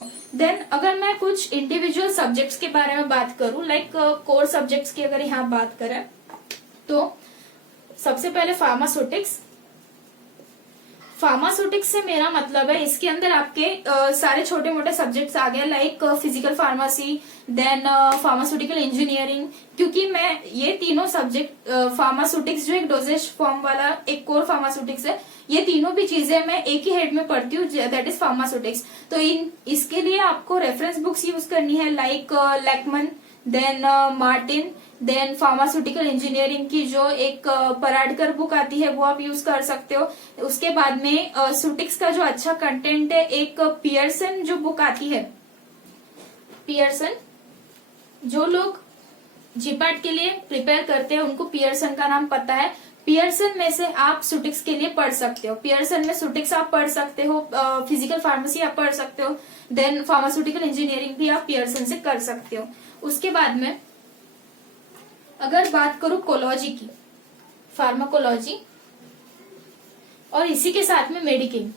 Then अगर मैं कुछ इंडिविजुअल सब्जेक्ट्स के बारे में बात करूं, लाइक कोर सब्जेक्ट्स की अगर यहाँ बात करें तो सबसे पहले फार्मास्यूटिक्स से मेरा मतलब है इसके अंदर आपके सारे छोटे मोटे सब्जेक्ट्स आ गए, like physical pharmacy, then pharmaceutical engineering. क्योंकि मैं ये तीनों सब्जेक्ट फार्मास्यूटिक्स जो एक डोजेज फॉर्म वाला एक कोर फार्मास्यूटिक्स है, ये तीनों भी चीजें मैं एक ही हेड में पढ़ती हूँ, दैट इज फार्मास्यूटिक्स। तो इसके लिए आपको रेफरेंस बुक्स यूज करनी है, like Lachman, then Martin, then pharmaceutical engineering की जो एक पराडकर बुक आती है वो आप यूज कर सकते हो। उसके बाद में सूटिक्स का जो अच्छा कंटेंट है, एक पियर्सन जो बुक आती है, पियर्सन, जो लोग जीपैट के लिए प्रिपेयर करते हैं उनको पियर्सन का नाम पता है। पियर्सन में से आप सूटिक्स के लिए पढ़ सकते हो, पियर्सन में सूटिक्स आप पढ़ सकते हो, फिजिकल फार्मेसी आप पढ़ सकते हो, देन फार्मास्यूटिकल इंजीनियरिंग भी आप पियर्सन से कर सकते हो। उसके बाद में अगर बात करूं कोलॉजी की, फार्माकोलॉजी, और इसी के साथ में मेडिकिन,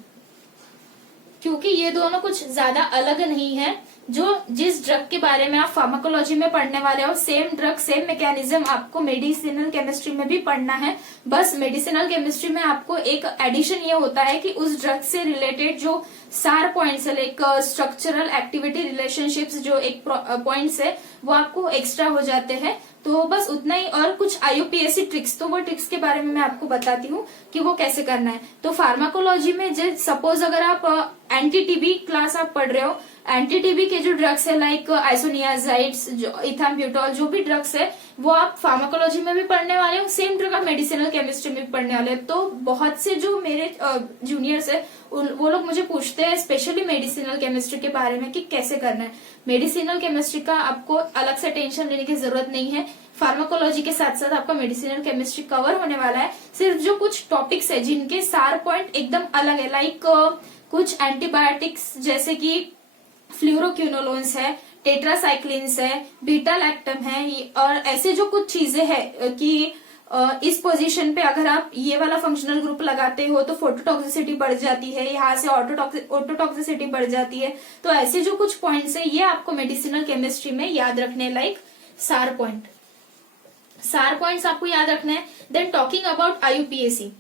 क्योंकि ये दोनों कुछ ज्यादा अलग नहीं है। जो जिस ड्रग के बारे में आप फार्माकोलॉजी में पढ़ने वाले हो, सेम ड्रग सेम मैकेनिज्म आपको मेडिसिनल केमिस्ट्री में भी पढ़ना है। बस मेडिसिनल केमिस्ट्री में आपको एक एडिशन ये होता है कि उस ड्रग से रिलेटेड जो सार पॉइंट्स है, लाइक स्ट्रक्चरल एक्टिविटी रिलेशनशिप्स जो एक पॉइंट्स है वो आपको एक्स्ट्रा हो जाते हैं। तो बस उतना ही, और कुछ आईयूपीएससी ट्रिक्स, तो वो ट्रिक्स के बारे में मैं आपको बताती हूँ कि वो कैसे करना है। तो फार्माकोलॉजी में सपोज अगर आप एंटी टीबी क्लास आप पढ़ रहे हो, एंटी टीबी के जो ड्रग्स है लाइक आइसोनियाजाइड्स, जो इथाम्ब्यूटॉल, जो भी ड्रग्स है वो आप फार्माकोलॉजी में भी पढ़ने वाले हो, सेम ड्रग आप मेडिसिनल केमिस्ट्री में भी पढ़ने वाले हो। तो बहुत से जो मेरे जूनियर्स है वो लोग मुझे पूछते हैं स्पेशली मेडिसिनल केमिस्ट्री के बारे में कि कैसे करना है। मेडिसिनल केमिस्ट्री का आपको अलग से टेंशन लेने की जरूरत नहीं है, फार्माकोलॉजी के साथ साथ आपका मेडिसिनल केमिस्ट्री कवर होने वाला है। सिर्फ जो कुछ टॉपिक्स है जिनके सार पॉइंट एकदम अलग है, लाइक कुछ एंटीबायोटिक्स जैसे कि फ्लूरोक्विनोलोन्स है, टेट्रासाइक्लिन्स है, बीटा लैक्टम है, और ऐसे जो कुछ चीजें हैं कि इस पोजीशन पे अगर आप ये वाला फंक्शनल ग्रुप लगाते हो तो फोटोटॉक्सिसिटी बढ़ जाती है, यहाँ से ऑटोटॉक्सिसिटी बढ़ जाती है। तो ऐसे जो कुछ पॉइंट्स है ये आपको मेडिसिनल केमिस्ट्री में याद रखने, लाइक सार पॉइंट्स आपको याद रखना है। देन टॉकिंग अबाउट आईयूपीएससी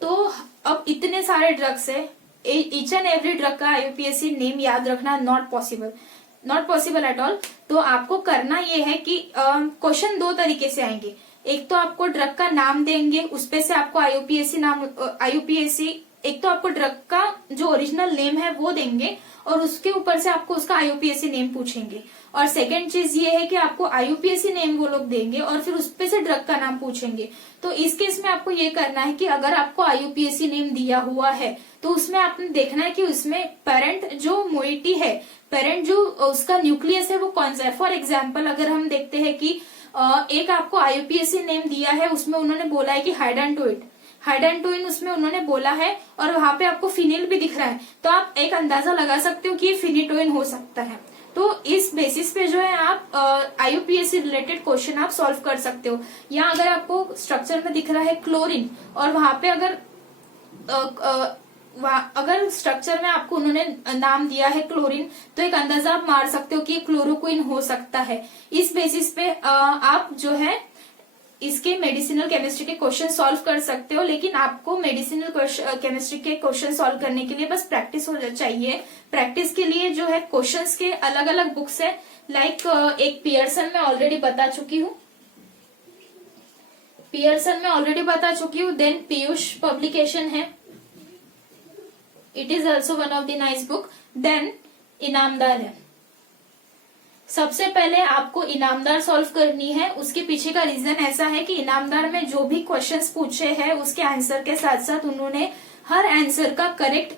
तो अब इतने सारे ड्रग्स है, ईच एंड एवरी ड्रग का आईयूपीएससी नेम याद रखना नॉट पॉसिबल एट ऑल। तो आपको करना ये है कि क्वेश्चन दो तरीके से आएंगे, एक तो आपको ड्रग का नाम देंगे, उसपे से आपको आईयूपीएससी एक तो आपको ड्रग का जो ओरिजिनल नेम है वो देंगे और उसके ऊपर से आपको उसका आईयूपीएससी नेम पूछेंगे। और सेकंड चीज ये है कि आपको आईयूपीएससी नेम वो लोग देंगे और फिर उसपे से ड्रग का नाम पूछेंगे। तो इस केस में आपको ये करना है कि अगर आपको आईयूपीएससी नेम दिया हुआ है तो उसमें आपने देखना है कि उसमें पेरेंट जो मोइटी है, पेरेंट जो उसका न्यूक्लियस है वो कौन सा है। फॉर एग्जाम्पल अगर हम देखते हैं कि एक आपको आईयूपीएससी नेम दिया है, उसमें उन्होंने बोला है कि हाइडेंटोइन उसमें उन्होंने बोला है और वहां पे आपको फिनिल भी दिख रहा है, तो आप एक अंदाजा लगा सकते हो कि ये फिनिटोइन हो सकता है। तो इस बेसिस पे जो है आप आईयूपीएससी रिलेटेड क्वेश्चन आप सॉल्व कर सकते हो। या अगर आपको स्ट्रक्चर में दिख रहा है क्लोरीन और वहां पे अगर स्ट्रक्चर में आपको उन्होंने नाम दिया है क्लोरीन, तो एक अंदाजा आप मार सकते हो कि क्लोरोक्विन हो सकता है। इस बेसिस पे आप जो है इसके मेडिसिनल केमिस्ट्री के क्वेश्चन सॉल्व कर सकते हो। लेकिन आपको मेडिसिनल केमिस्ट्री के क्वेश्चन सॉल्व करने के लिए बस प्रैक्टिस हो चाहिए। प्रैक्टिस के लिए जो है क्वेश्चंस के अलग अलग बुक्स है, लाइक एक पियर्सन में ऑलरेडी बता चुकी हूँ, देन पीयूष पब्लिकेशन है, it is also one of the nice book. Then Inamdar है। सबसे पहले आपको इनामदार सॉल्व करनी है। उसके पीछे का रीजन ऐसा है कि इनामदार में जो भी क्वेश्चंस पूछे हैं उसके आंसर के साथ साथ उन्होंने हर आंसर का करेक्ट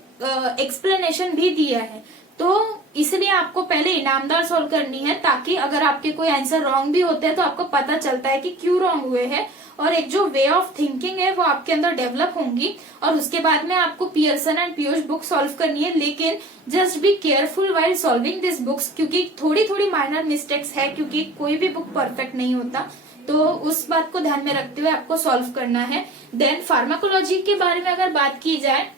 एक्सप्लेनेशन भी दिया है। तो इसलिए आपको पहले इनामदार सॉल्व करनी है, ताकि अगर आपके कोई आंसर रॉन्ग भी होते हैं तो आपको पता चलता है कि क्यों रॉन्ग हुए हैं, और एक जो वे ऑफ थिंकिंग है वो आपके अंदर डेवलप होंगी। और उसके बाद में आपको Pearson and Piyush book solve करनी है। लेकिन just be careful while solving this books, क्योंकि थोड़ी थोड़ी माइनर मिस्टेक्स है, क्योंकि कोई भी बुक परफेक्ट नहीं होता। तो उस बात को ध्यान में रखते हुए आपको सॉल्व करना है। देन फार्माकोलॉजी के बारे में अगर बात की जाए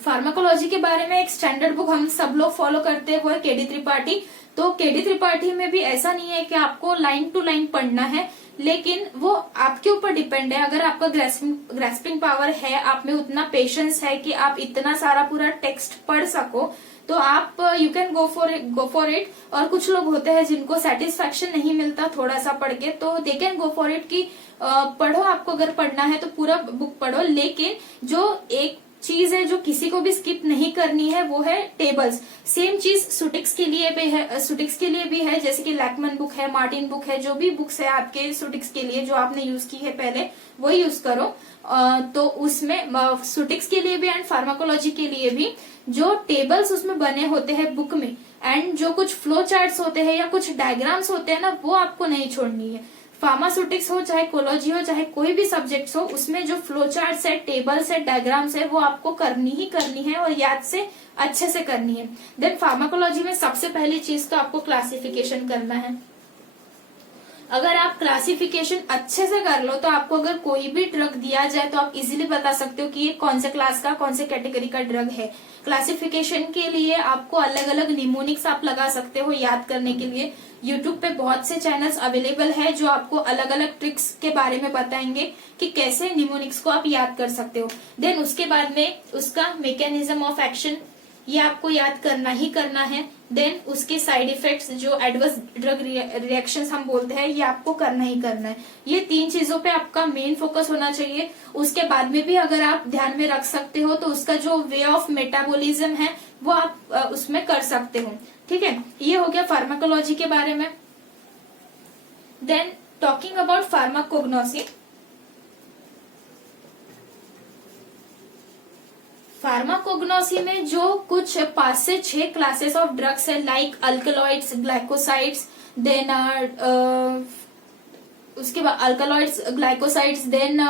फार्माकोलॉजी के बारे में एक स्टैंडर्ड बुक हम सब लोग फॉलो करते हैं, वो है केडी त्रिपाठी। तो केडी त्रिपाठी में भी ऐसा नहीं है कि आपको लाइन टू लाइन पढ़ना है, लेकिन वो आपके ऊपर डिपेंड है। अगर आपका ग्रेस्पिंग पावर है, आप में उतना पेशेंस है कि आप इतना सारा पूरा टेक्स्ट पढ़ सको, तो आप you can go for it. और कुछ लोग होते हैं जिनको सेटिस्फेक्शन नहीं मिलता थोड़ा सा पढ़ के, तो they can go for it कि पढ़ो, आपको अगर पढ़ना है तो पूरा बुक पढ़ो। लेकिन जो एक चीज है जो किसी को भी स्किप नहीं करनी है, वो है टेबल्स। सेम चीज सुटिक्स के लिए भी है, जैसे कि लैकमन बुक है, मार्टिन बुक है, जो भी बुक्स है आपके सुटिक्स के लिए जो आपने यूज की है पहले, वो यूज करो। तो उसमें सुटिक्स के लिए भी एंड फार्माकोलॉजी के लिए भी जो टेबल्स उसमें बने होते हैं बुक में, एंड जो कुछ फ्लो चार्ट्स होते हैं या कुछ डायग्राम्स होते हैं ना, वो आपको नहीं छोड़नी है। फार्मास्यूटिक्स हो चाहे कोलॉजी हो चाहे कोई भी सब्जेक्ट्स हो, उसमें जो फ्लो चार्ट्स है, टेबल्स है, डायग्राम्स है, वो आपको करनी ही करनी है और याद से अच्छे से करनी है। देन फार्माकोलॉजी में सबसे पहली चीज तो आपको क्लासिफिकेशन करना है। अगर आप क्लासिफिकेशन अच्छे से कर लो तो आपको अगर कोई भी ड्रग दिया जाए तो आप इजीली बता सकते हो कि ये कौन से क्लास का, कौन से कैटेगरी का ड्रग है। क्लासिफिकेशन के लिए आपको अलग अलग निमोनिक्स आप लगा सकते हो याद करने के लिए। यूट्यूब पे बहुत से चैनल्स अवेलेबल है जो आपको अलग अलग ट्रिक्स के बारे में बताएंगे कि कैसे निमोनिक्स को आप याद कर सकते हो। देन उसके बाद में उसका मैकेनिज्म ऑफ एक्शन, ये आपको याद करना ही करना है। देन उसके साइड इफेक्ट्स, जो एडवर्स ड्रग रिएक्शंस हम बोलते हैं, ये आपको करना ही करना है। ये 3 चीजों पे आपका मेन फोकस होना चाहिए। उसके बाद में भी अगर आप ध्यान में रख सकते हो तो उसका जो वे ऑफ मेटाबॉलिज्म है वो आप उसमें कर सकते हो। ठीक है, ये हो गया फार्माकोलॉजी के बारे में। Then talking about pharmacognosy, pharmacognosy में जो कुछ 5 से 6 क्लासेस ऑफ ड्रग्स है, लाइक अल्कलॉइड्स, ग्लाइकोसाइड्स, देन उसके बाद alkaloids, glycosides, then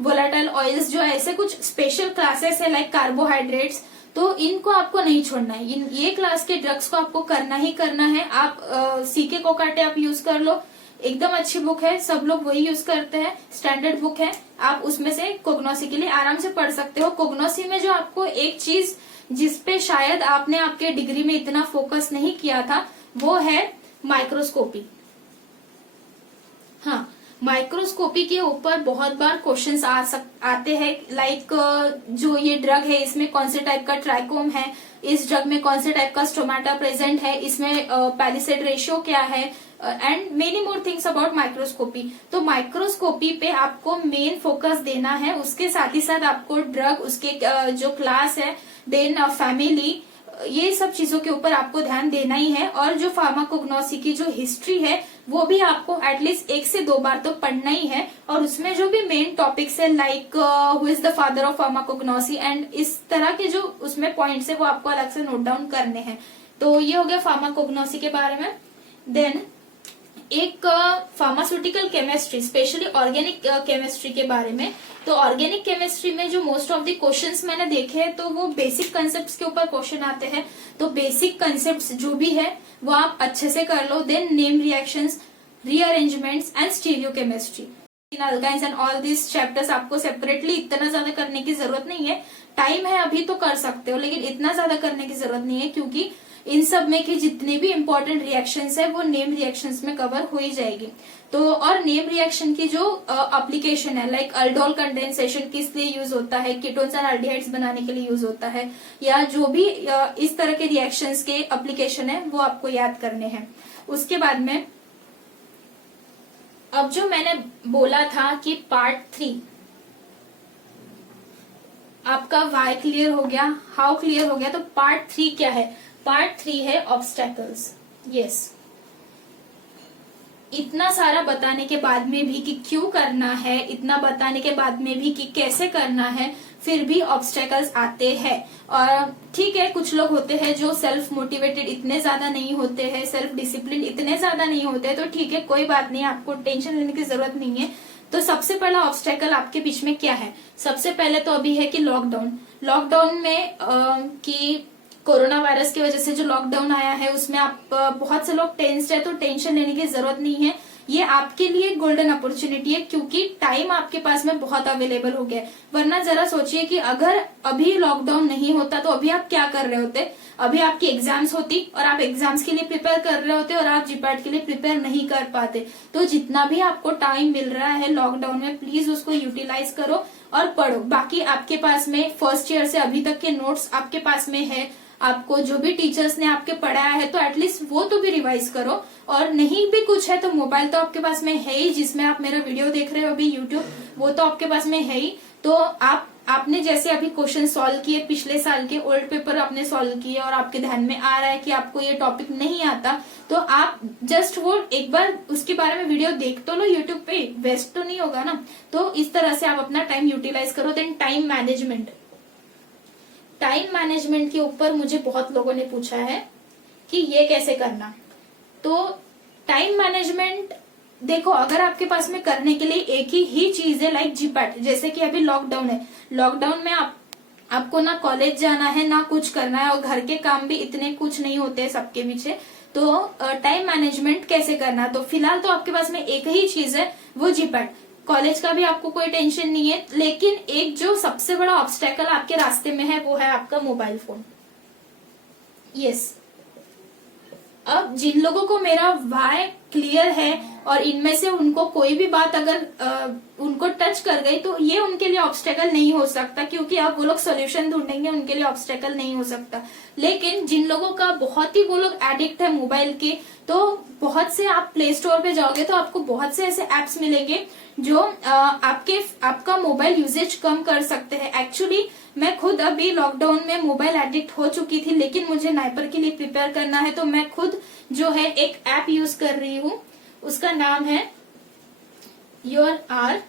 volatile oils, जो ऐसे कुछ स्पेशल क्लासेस है लाइक कार्बोहाइड्रेट्स, तो इनको आपको नहीं छोड़ना है। ये क्लास के ड्रग्स को आपको करना ही करना है। आप सीके कोकाटे आप यूज कर लो, एकदम अच्छी बुक है, सब लोग वही यूज करते हैं, स्टैंडर्ड बुक है। आप उसमें से कोग्नोसी के लिए आराम से पढ़ सकते हो। कोग्नोसी में जो आपको एक चीज जिसपे शायद आपने आपके डिग्री में इतना फोकस नहीं किया था, वो है माइक्रोस्कोपी। हाँ, माइक्रोस्कोपी के ऊपर बहुत बार क्वेश्चंस आते हैं, लाइक जो ये ड्रग है इसमें कौन से टाइप का ट्राइकोम है, इस ड्रग में कौन से टाइप का स्टोमाटा प्रेजेंट है, इसमें पैलिसेड रेशियो क्या है, and many more things about microscopy. तो माइक्रोस्कोपी पे आपको मेन फोकस देना है। उसके साथ ही साथ आपको ड्रग, उसके जो क्लास है, देन फैमिली, ये सब चीजों के ऊपर आपको ध्यान देना ही है। और जो फार्माकोग्नोसी की जो हिस्ट्री है वो भी आपको एटलीस्ट 1 से 2 बार तो पढ़ना ही है। और उसमें जो भी मेन टॉपिक्स है, like who is the father of pharmacognosy and इस तरह के जो उसमें पॉइंट्स है वो आपको अलग से नोट डाउन करने हैं। तो ये हो गया फार्माकोग्नोसी के बारे में। देन एक pharmaceutical chemistry, specially organic chemistry के बारे में। तो ऑर्गेनिक केमिस्ट्री में जो मोस्ट ऑफ द क्वेश्चंस मैंने देखे हैं तो वो बेसिक कंसेप्ट्स के ऊपर क्वेश्चन आते हैं। तो बेसिक कंसेप्ट्स जो भी है वो आप अच्छे से कर लो। Then name reactions, rearrangements and stereochemistry, alkynes and all this chapters आपको सेपरेटली इतना ज्यादा करने की जरूरत नहीं है। टाइम है अभी तो कर सकते हो, लेकिन इतना ज्यादा करने की जरूरत नहीं है, क्योंकि इन सब में के जितने भी इंपॉर्टेंट रिएक्शंस है वो नेम रिएक्शंस में कवर हो ही जाएगी। तो और नेम रिएक्शन की जो एप्लीकेशन है, लाइक अल्डोल कंडेंसेशन किस लिए यूज होता है, कीटोन्स एंड एल्डिहाइड्स बनाने के लिए यूज होता है, या जो भी इस तरह के रिएक्शंस के एप्लीकेशन है वो आपको याद करने हैं। उसके बाद में अब जो मैंने बोला था कि पार्ट 3 आपका वाई क्लियर हो गया, हाउ क्लियर हो गया, तो पार्ट 3 क्या है? पार्ट 3 है ऑब्स्टेकल्स। यस, इतना सारा बताने के बाद में भी कि क्यों करना है, इतना बताने के बाद में भी कि कैसे करना है, फिर भी ऑब्स्टेकल्स आते हैं। और ठीक है, कुछ लोग होते हैं जो सेल्फ मोटिवेटेड इतने ज्यादा नहीं होते हैं, सेल्फ डिसिप्लिन इतने ज्यादा नहीं होते, तो ठीक है, कोई बात नहीं, आपको टेंशन लेने की जरूरत नहीं है। तो सबसे पहला ऑब्स्टेकल आपके बीच में क्या है? सबसे पहले तो अभी है कि लॉकडाउन में कि कोरोना वायरस की वजह से जो लॉकडाउन आया है उसमें आप बहुत से लोग टेंस्ड है, तो टेंशन लेने की जरूरत नहीं है। ये आपके लिए गोल्डन अपॉर्चुनिटी है, क्योंकि टाइम आपके पास में बहुत अवेलेबल हो गया है। वरना जरा सोचिए कि अगर अभी लॉकडाउन नहीं होता तो अभी आप क्या कर रहे होते। अभी आपकी एग्जाम्स होती और आप एग्जाम्स के लिए प्रिपेयर कर रहे होते और आप जीपैट के लिए प्रिपेयर नहीं कर पाते। तो जितना भी आपको टाइम मिल रहा है लॉकडाउन में, प्लीज उसको यूटिलाइज करो और पढ़ो। बाकी आपके पास में फर्स्ट ईयर से अभी तक के नोट्स आपके पास में है, आपको जो भी टीचर्स ने आपके पढ़ाया है तो एटलीस्ट वो तो भी रिवाइज करो। और नहीं भी कुछ है तो मोबाइल तो आपके पास में है ही, जिसमें आप मेरा वीडियो देख रहे हो अभी यूट्यूब, वो तो आपके पास में है ही। तो आपने जैसे अभी क्वेश्चन सॉल्व किए, पिछले साल के ओल्ड पेपर आपने सॉल्व किए और आपके ध्यान में आ रहा है कि आपको ये टॉपिक नहीं आता, तो आप जस्ट वो एक बार उसके बारे में वीडियो देख तो लो यूट्यूब पे, वेस्ट तो नहीं होगा ना। तो इस तरह से आप अपना टाइम यूटिलाइज करो। Then time management, time management के ऊपर मुझे बहुत लोगों ने पूछा है कि ये कैसे करना। तो टाइम मैनेजमेंट देखो, अगर आपके पास में करने के लिए एक ही चीज है लाइक जीपैट, जैसे कि अभी लॉकडाउन है, लॉकडाउन में आपको ना कॉलेज जाना है ना कुछ करना है और घर के काम भी इतने कुछ नहीं होते सबके पीछे, तो टाइम मैनेजमेंट कैसे करना। तो फिलहाल तो आपके पास में एक ही चीज है, वो जीपैट। कॉलेज का भी आपको कोई टेंशन नहीं है, लेकिन एक जो सबसे बड़ा ऑब्स्टेकल आपके रास्ते में है वो है आपका मोबाइल फोन। यस, अब जिन लोगों को मेरा वाई क्लियर है और इनमें से उनको कोई भी बात अगर उनको टच कर गई तो ये उनके लिए ऑब्स्टेकल नहीं हो सकता, क्योंकि अब वो लोग सोल्यूशन ढूंढेंगे, उनके लिए ऑब्स्टेकल नहीं हो सकता। लेकिन जिन लोगों का बहुत ही वो लोग एडिक्ट है मोबाइल के, तो बहुत से आप प्ले स्टोर पे जाओगे तो आपको बहुत से ऐसे एप्स मिलेंगे जो आपका मोबाइल यूजेज कम कर सकते हैं। एक्चुअली मैं खुद अभी लॉकडाउन में मोबाइल एडिक्ट हो चुकी थी, लेकिन मुझे नाइपर के लिए प्रिपेयर करना है तो मैं खुद जो है एक ऐप यूज कर रही हूँ, उसका नाम है योर आर।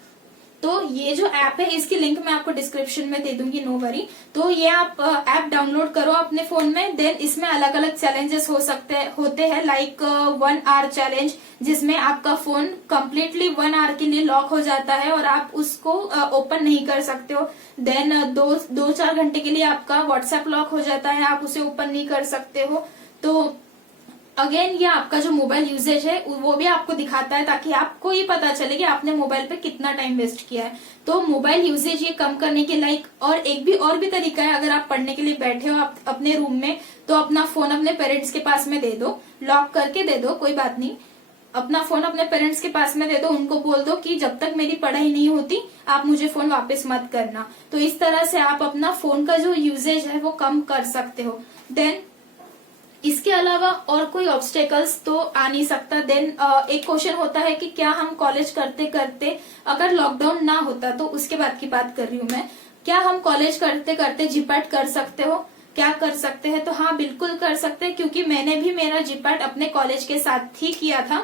तो ये जो ऐप है इसकी लिंक मैं आपको डिस्क्रिप्शन में दे दूंगी, नो वरी। तो ये आप ऐप डाउनलोड करो अपने फोन में। देन इसमें अलग अलग चैलेंजेस होते हैं लाइक 1 आवर चैलेंज, जिसमें आपका फोन कम्प्लीटली 1 आवर के लिए लॉक हो जाता है और आप उसको ओपन नहीं कर सकते हो। देन 2-4 घंटे के लिए आपका व्हाट्सएप लॉक हो जाता है, आप उसे ओपन नहीं कर सकते हो। तो अगेन ये आपका जो मोबाइल यूजेज है वो भी आपको दिखाता है, ताकि आपको ये पता चले कि आपने मोबाइल पे कितना टाइम वेस्ट किया है। तो मोबाइल यूजेज ये कम करने के लाइक और भी तरीका है। अगर आप पढ़ने के लिए बैठे हो आप अपने रूम में, तो अपना फोन अपने पेरेंट्स के पास में दे दो, लॉक करके दे दो, कोई बात नहीं। अपना फोन अपने पेरेंट्स के पास में दे दो, उनको बोल दो कि जब तक मेरी पढ़ाई नहीं होती आप मुझे फोन वापस मत करना। तो इस तरह से आप अपना फोन का जो यूजेज है वो कम कर सकते हो। देन इसके अलावा और कोई ऑब्स्टेकल्स तो आ नहीं सकता। देन एक क्वेश्चन होता है कि क्या हम कॉलेज करते करते, अगर लॉकडाउन ना होता तो उसके बाद की बात कर रही हूँ मैं, क्या हम कॉलेज करते करते जीपैट कर सकते हो, क्या कर सकते हैं? तो हाँ, बिल्कुल कर सकते हैं, क्योंकि मैंने भी मेरा जीपैट अपने कॉलेज के साथ ही किया था।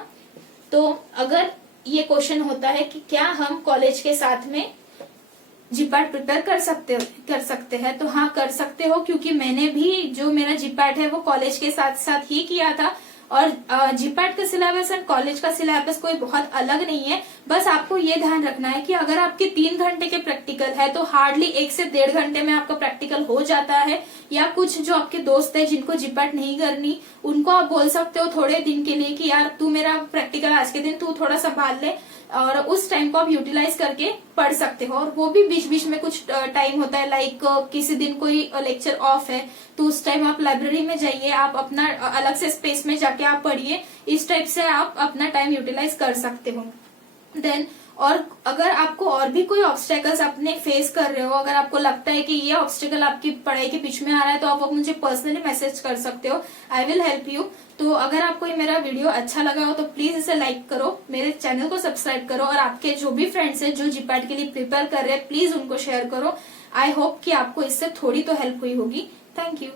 तो अगर ये क्वेश्चन होता है कि क्या हम कॉलेज के साथ में जीपैट प्रिपेयर कर सकते हैं, तो हाँ कर सकते हो, क्योंकि मैंने भी जो मेरा जीपैट है वो कॉलेज के साथ साथ ही किया था। और जीपैट का सिलेबस और कॉलेज का सिलेबस कोई बहुत अलग नहीं है। बस आपको ये ध्यान रखना है कि अगर आपके 3 घंटे के प्रैक्टिकल है तो हार्डली 1 से 1.5 घंटे में आपका प्रैक्टिकल हो जाता है। या कुछ जो आपके दोस्त है जिनको जीपैट नहीं करनी, उनको आप बोल सकते हो थोड़े दिन के लिए कि यार तू मेरा प्रैक्टिकल आज के दिन तू थोड़ा संभाल ले, और उस टाइम को आप यूटिलाइज करके पढ़ सकते हो। और वो भी बीच बीच में कुछ टाइम होता है, लाइक किसी दिन कोई लेक्चर ऑफ है तो उस टाइम आप लाइब्रेरी में जाइए, आप अपना अलग से स्पेस में जाके आप पढ़िए। इस टाइप से आप अपना टाइम यूटिलाइज कर सकते हो। देन और अगर आपको और भी कोई ऑब्स्टेकल्स अपने फेस कर रहे हो, अगर आपको लगता है कि ये ऑब्स्टेकल आपकी पढ़ाई के बीच में आ रहा है, तो आप मुझे पर्सनली मैसेज कर सकते हो, आई विल हेल्प यू। तो अगर आपको ये मेरा वीडियो अच्छा लगा हो तो प्लीज इसे लाइक करो, मेरे चैनल को सब्सक्राइब करो, और आपके जो भी फ्रेंड्स हैं जो जीपैट के लिए प्रिपेयर कर रहे हैं प्लीज उनको शेयर करो। आई होप कि आपको इससे थोड़ी तो हेल्प हुई होगी। Thank you.